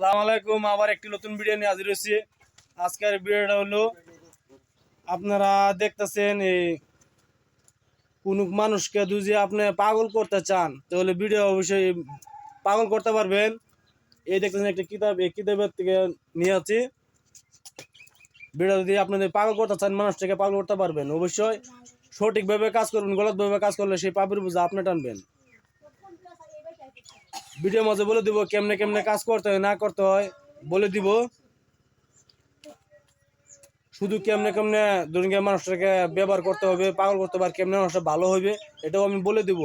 আবার একটি নতুন ভিডিও নিয়ে হাজির হয়েছি। আজকের ভিডিওটা হলো, আপনারা দেখতেছেন এই কোন মানুষকে যদি আপনি পাগল করতে চান, তাহলে ভিডিও অবশ্যই পাগল করতে পারবেন। এই দেখতেছেন একটা কিতাব, এই কিতাবের থেকে নিয়ে আছি। ভিডিও যদি আপনি যদি পাগল করতে চান, মানুষটাকে পাগল করতে পারবেন। অবশ্যই সঠিকভাবে কাজ করবেন, গলতভাবে কাজ করলে সেই পাপের বোঝা আপনি টানবেন। ভিডিও মাঝে বলে দিব কেমনে কেমনে কাজ করতে হয়, না করতে হয়, বলে দিব। শুধু কেমনে কেমনে গিয়ে মানুষটাকে ব্যবহার করতে হবে, পাগল করতে হবে কেমনে মানুষটা ভালো হবে এটাও আমি বলে দিব।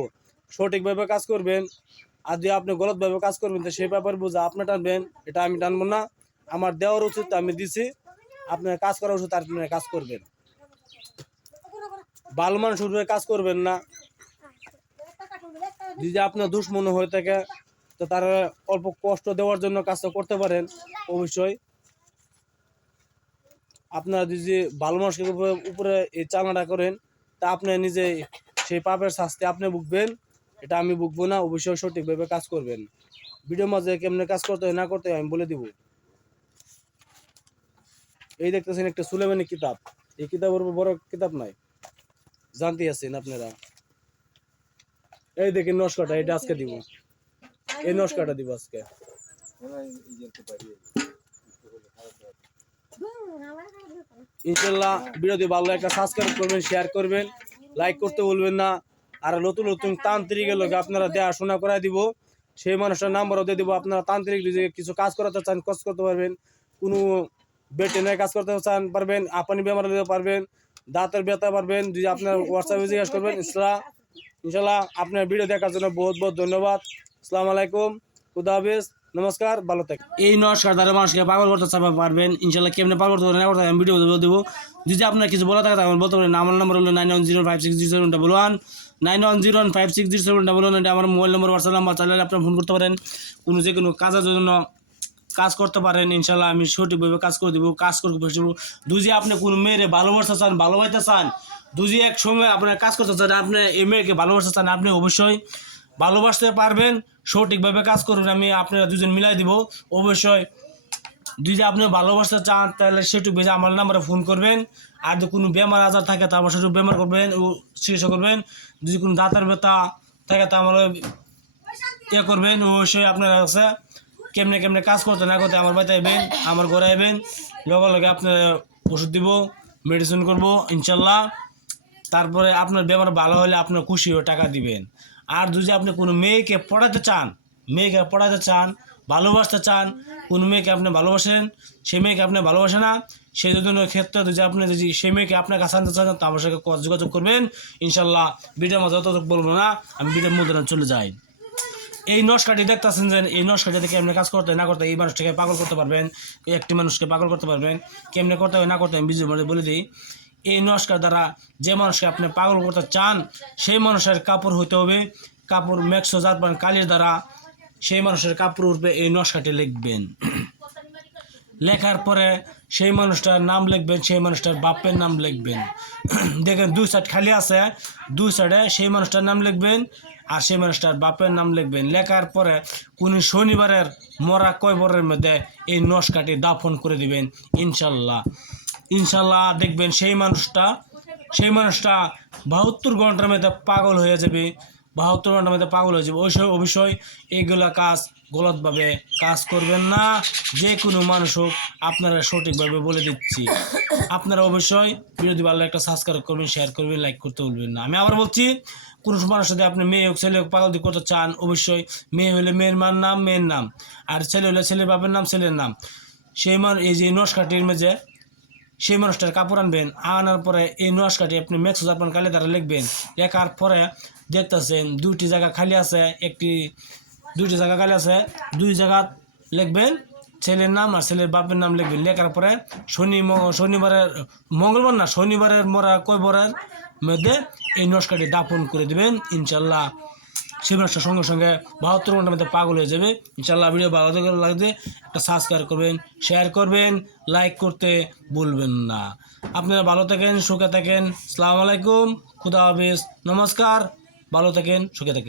সঠিকভাবে কাজ করবেন, আর যদি আপনি গলতভাবে কাজ করবেন, তো সেই ব্যাপার বোঝা আপনি টানবেন, এটা আমি টানবো না। আমার দেওয়ার উচিত, আমি দিছি আপনার কাজ করা উচিত আর আপনার কাজ করবেন। ভালো মানুষ কাজ করবেন না। যদি আপনার দুশ্মন হয়ে থাকে তো তার অল্প কষ্ট দেওয়ার জন্য কাজটা করতে পারেন, অবশ্যই। আপনারা যদি ভালো মানুষকে উপরে এই চালনাটা করেন, তা আপনি নিজে সেই পাপের শাস্তি আপনি ভুগবেন, এটা আমি ভুগবো না, অবশ্যই সঠিকভাবে কাজ করবেন। ভিডিও মাঝে কেমনে কাজ করতে হয়, না করতে হয়, আমি বলে দিব। এই দেখতেছেন একটা সুলেমানি কিতাব। এই কিতাবের উপর বড় কিতাব নাই। জানতে আছেন আপনারা? এই দেখেন নস্করটা, এটা আজকে দিব। এই নস্করটা দিব আজকে। ইনশাল্লাহ ভিডিওটি ভালো একটা সাবস্ক্রাইব করবেন শেয়ার করবেন লাইক করতে বলবেন না। আর নতুন নতুন তান্ত্রিকের লোক আপনারা দেখাশোনা করাই দিব। সেই মানুষটার নাম্বারও দিয়ে দিব। আপনারা তান্ত্রিক যদি কিছু কাজ করাতে চান, কাজ করতে পারবেন। কোনো নয় কাজ করতে চান, পারবেন। আপনি বেমার দিতে পারবেন। দাঁতের ব্যথা পারবেন। যদি আপনার হোয়াটসঅ্যাপে জিজ্ঞাসা করবেন ইসলাম ইনশাল্লাহ আপনার ভিডিও দেখার জন্য বহুত বহুত ধন্যবাদ। আসসালামু আলাইকুম। খুদা হাফিজ। নমস্কার, ভালো থাক। এই নমস্কার দ্বারা মানুষকে পাগল করতে চাপা পারবেন। ইনশাল্লাহ কেমনে পাগল করতে পারবেন না করতে আমি ভিডিও দেবো যদি আপনার কিছু বলা থাকে, তাহলে বলতে পারেন, আমার নাম্বার হলো nine one zero five six zero seven double one nine one zero five six zero seven double one এটা আমার মোবাইল নম্বর হোয়াটসঅ্যাপ নাম্বার চাইলে আপনার ফোন করতে পারেন। কোনো যে কোনো কাজের জন্য কাজ করতে পারেন ইনশাল্লাহ আমি সঠিকভাবে কাজ করে দেবো, কাজ করে বসে দেবো দুজি আপনি কোনো মেয়েরে ভালোবাসতে চান ভালোবাসতে চান দুজি এক সময় আপনার কাজ করতে চান, আপনি এই মেয়েকে ভালোবাসতে চান, আপনি অবশ্যই ভালোবাসতে পারবেন, সঠিকভাবে কাজ করবেন আমি আপনারা দুজন মিলাই দিব। অবশ্যই যদি আপনি ভালোবাসতে চান, তাহলে সেটুকু বেশি আমার নাম্বারে ফোন করবেন। আর যদি কোনো বেমার আজার থাকে, তা আমার সেটুকু বেমার করবেন ও চিকিৎসা করবেন। যদি কোনো দাঁতের ব্যথা থাকে, তা আমার ইয়ে করবেন। অবশ্যই আপনার কাছে কেমনে কেমনে কাজ করতে না করতে আমার বাড়িতে আইবেন, আমার ঘরে আইবেন। লগে লগে আপনার ওষুধ দিব মেডিসিন করব, ইনশাল্লাহ। তারপরে আপনার বেমার ভালো হলে আপনার খুশি হয়ে টাকা দিবেন। আর যদি আপনি কোনো মেয়েকে পড়াতে চান, মেয়েকে পড়াতে চান, ভালোবাসতে চান, কোন মেয়েকে আপনি ভালোবাসেন, সে মেয়েকে আপনি ভালোবাসে না সেই জন্য ক্ষেত্রে যদি আপনি যদি সে মেয়েকে আপনার কাছে আনতে চান তো আমার সঙ্গে যোগাযোগ করবেন। ইনশাল্লাহ ভিডিওর মধ্যে যতটুকু বলব না, আমি ভিডিওর মধ্যে চলে যাই। এই নস্কাটি দেখতেছেন যে এই নস্কাটি থেকে কেমনে কাজ করতে না করতে এই মানুষটাকে পাগল করতে পারবেন একটি মানুষকে পাগল করতে পারবেন, কেমনে করতে হয়, না করতে আমি বিজয় বলে দিই। এই নস্কার দ্বারা যে মানুষকে আপনি পাগল করতে চান, সেই মানুষের কাপড় হইতে হবে। কাপড় মেক্সো জাত পান কালির দ্বারা সেই মানুষের কাপড় উঠবে, এই নস্কাটি লিখবেন। লেখার পরে সেই মানুষটার নাম লিখবেন, সেই মানুষটার বাপের নাম লিখবেন। দেখেন, দুই সাইড খালি আছে, দুই সাইডে সেই মানুষটার নাম লিখবেন আর সেই মানুষটার বাপের নাম লিখবেন। লেখার পরে কোন শনিবারের মরা কয়বরের মধ্যে এই নস্কাটি দাফন করে দিবেন, ইনশাল্লাহ। ইনশাল্লাহ দেখবেন সেই মানুষটা সেই মানুষটা বাহাত্তর ঘণ্টার মধ্যে পাগল হয়ে যাবে, বাহাত্তর ঘণ্টার মধ্যে পাগল হয়ে যাবে। অবশ্যই অবশ্যই এইগুলা কাজ গলতভাবে কাজ করবেন না। যে কোনো মানুষ হোক, আপনারা সঠিকভাবে বলে দিচ্ছি। আপনারা অবশ্যই বিরোধী ভালো একটা সাবস্ক্রাইব করবেন শেয়ার করবেন লাইক করতে ভুলবেন না। আমি আবার বলছি, কোনো মানুষ যদি আপনি মেয়ে হোক, ছেলে হোক, পাগল করতে চান, অবশ্যই মেয়ে হলে মেয়ের মার নাম, মেয়ের নাম। আর ছেলে হলে ছেলের বাপের নাম, ছেলের নাম। সেই মান এই যে নস্কাটির মেঝে সেই মানুষটার কাপড় আনবেন, আনার পরে এই নস্কাটি আপনি মেক্স জাপান কালে দ্বারা লিখবেন। লেখার পরে দেখতেছেন দুইটি জায়গা খালি আছে, একটি দুইটি জায়গা খালি আছে, দুই জায়গা লিখবেন, ছেলের নাম আর ছেলের বাপের নাম লিখবেন। লেখার পরে শনি শনিবারের, মঙ্গলবার না, শনিবারের মরা কয়বরের মধ্যে এই নস্কাটি দাপন করে দিবেন, ইনশাল্লাহ। সেই মানুষটা সঙ্গে সঙ্গে বাহাত্তর ঘণ্টার মধ্যে পাগল হয়ে যাবে। ইনশাল্লাহ ভিডিও ভালো লাগবে। একটা সাবস্ক্রাইব করবেন শেয়ার করবেন লাইক করতে বলবেন না। আপনারা ভালো থাকেন, সুখে থাকেন। সালাম আলাইকুম, খুদা হাফিজ। নমস্কার, ভালো থাকেন, সুখে থাকেন।